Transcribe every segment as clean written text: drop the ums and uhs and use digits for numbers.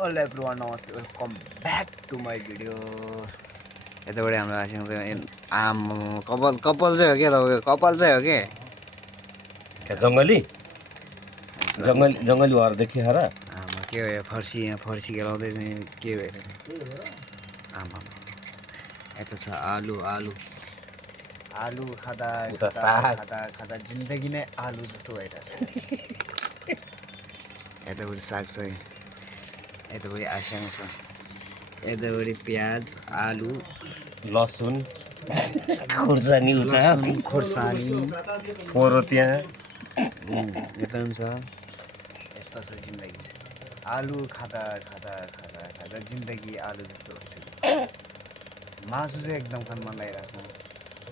All everyone, namaste. Welcome back to my video. यताबाट हाम्रो आसँग चाहिँ कपाल कपाल चाहिँ हो क्या तपाईँको कपाल चाहिँ हो के जङ्गली जङ्गली भएर देखिए र आमा के हो यो फर्सी यहाँ फर्सी खेलाउँदै चाहिँ के हो आमा यता छ आलु आलु आलु खाँदा खाँदा खाँदा जिन्दगी नै आलु जस्तो भइरहेछ यतापट्टि साग छ यतापट्टि आस्याङ छ यतापट्टि प्याज आलु लसुन खुर्सानी उता खोर्सानी पोरो त्यहाँ यता पनि छ यस्तो छ जिन्दगी आलु खाँदा खाँदा खाँदा खाँदा जिन्दगी आलु जस्तो भइसक्यो मासु चाहिँ एकदम खान मन लागिरहेको छ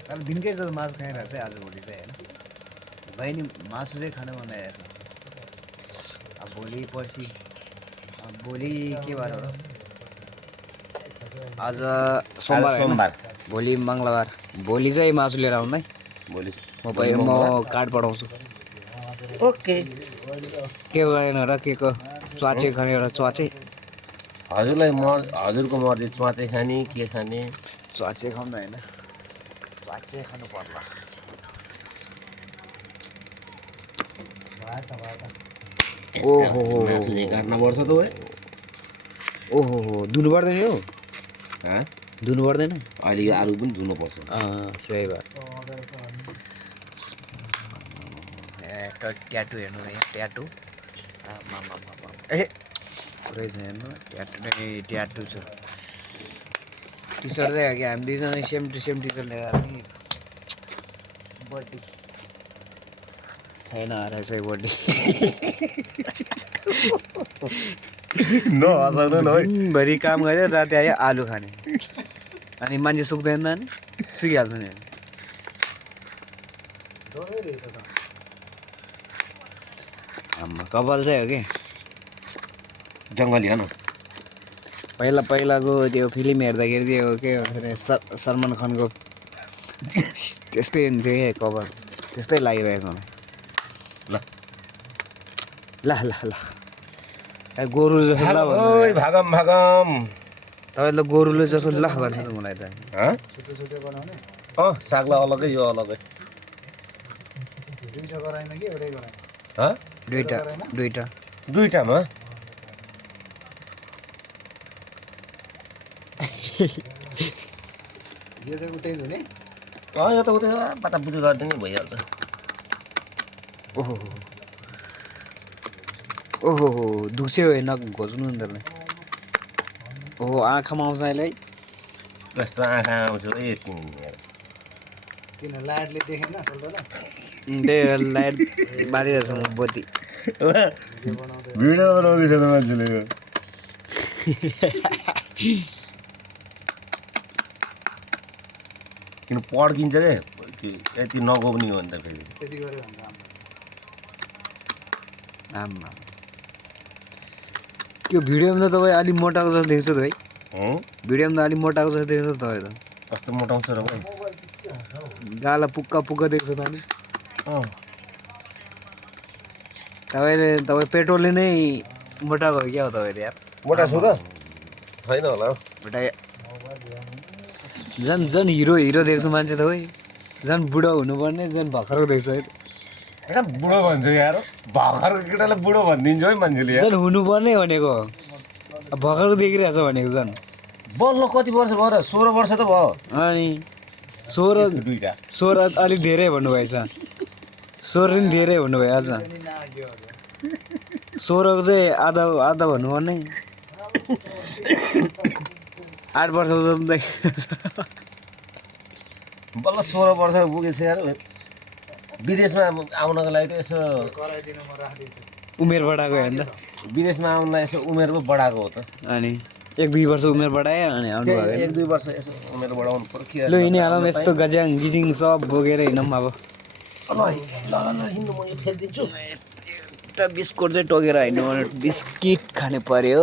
तर दिनकै जस्तो मासु खाइरहेको छ आजभोलि चाहिँ होइन बहिनी मासु चाहिँ खान मन लागिरहेको छ अब भोलि पर्सि भोलि के बार हो आज सोमबार भोलि मङ्गलबार भोलि चाहिँ मासु लिएर आउनु है भोलि म कार्ड पठाउँछु ओके के गरेन र के को च्वाचे खाने एउटा च्वाचे हजुरलाई हजुरको मर्जी च्वाचे खाने के खाने च्वाचे खाउँ न होइन च्वाचे खानु पर्ला ओहो मासु चाहिँ काट्न पर्छ त है ओहो धुनु पर्दैन यो धुनु पर्दैन अहिले यो आलु पनि धुनुपर्छ सही भयो ट्याटु हेर्नु यहाँ ट्याटु ए रहेछ हेर्नु ट्याटु नै ट्याटु छ टी सर्ट चाहिँ कि हामी दुईजना same to same T shirt लिएर आएको नि बर्थडे छैन रहेछ बर्थडे दिनभरि काम गऱ्यो राति आयो आलु खाने अनि मान्छे सुक्दैन नि सुकिहाल्छ नि आम्मा कपाल चाहिँ हो कि जङ्गली हो न पहिलाको त्यो फिल्म हेर्दाखेरि त्यो के भन्छ सलमान खानको त्यस्तै हुन्थ्यो क्या कपाल त्यस्तै लागिरहेछ मलाई ल ल ल गोरु जस्तो ल भागम भागम तपाईँले गोरुले जस्तो ल भन्छ त मलाई त सागलाई अलगै यो अलगै दुईटामा यो चाहिँ उतै हुने यो त उतै पातापुची गर्दै नि भइहाल्छ ओहो ओहो दुख्छे होइन घोच्नु नि त्यसलाई ओहो आँखामा आउँछ अहिले है कस्तो आँखा आउँछ ए किन लाइटले देखेन त्यही लाइट बालिरहेछ म बत्ती भिडियो बनाउँदैछ त मान्छेले किन पड्किन्छ के यति नगो पनि हो भने त फेरि त्यति गऱ्यो भने आम्मा त्यो भिडियोमा त तपाईँ अलिक मोटाएको जस्तो देख्छ त है भिडियोमा त अलिक मोटाएको जस्तो देख्छ त तपाईँ त कस्तो मोटाउँछ र भाइ गाला पुक्का पुक्का देख्छ त अनि तपाईँ पेट्रोलले नै मोटाएको हो क्या हो तपाईँले यार मोटा छु र छैन होला मोटा झन् हिरो देख्छ मान्छे त है झन् बुढो हुनुपर्ने झन् भर्खरको देख्छ है एकदम बुढो भन्छ यार भर्खरको केटालाई बुढो भनिदिन्छ है मान्छेले झन् हुनुपर्ने भनेको भर्खरको देखिरहेछ भनेको झन् बल्ल कति वर्ष भयो र 16 वर्ष त भयो अनि 16 अलिक धेरै भन्नुभएछ 16 नि धेरै भन्नुभयो आज 16को चाहिँ आधा भन्नुपर्ने 8 वर्ष बल्ल 16 वर्ष पुगेछ यार विदेशमा आउनको लागि त यसो उमेर बढाएको होइन विदेशमा आउनलाई यसो उमेर पो बढाएको हो त अनि 1-2 वर्ष उमेर बढायो अनि आउनु भयो 1-2 वर्ष यसो उमेर बढाउनु पर्यो ल हिँडिहालौँ यस्तो गज्याङ गिजिङ सब बोकेर हिँडौँ अब ल हिँड्नु म यो फेरिदिन्छु एउटा बिस्कुट चाहिँ टोकेर हिँड्नु बिस्किट खानु पर्यो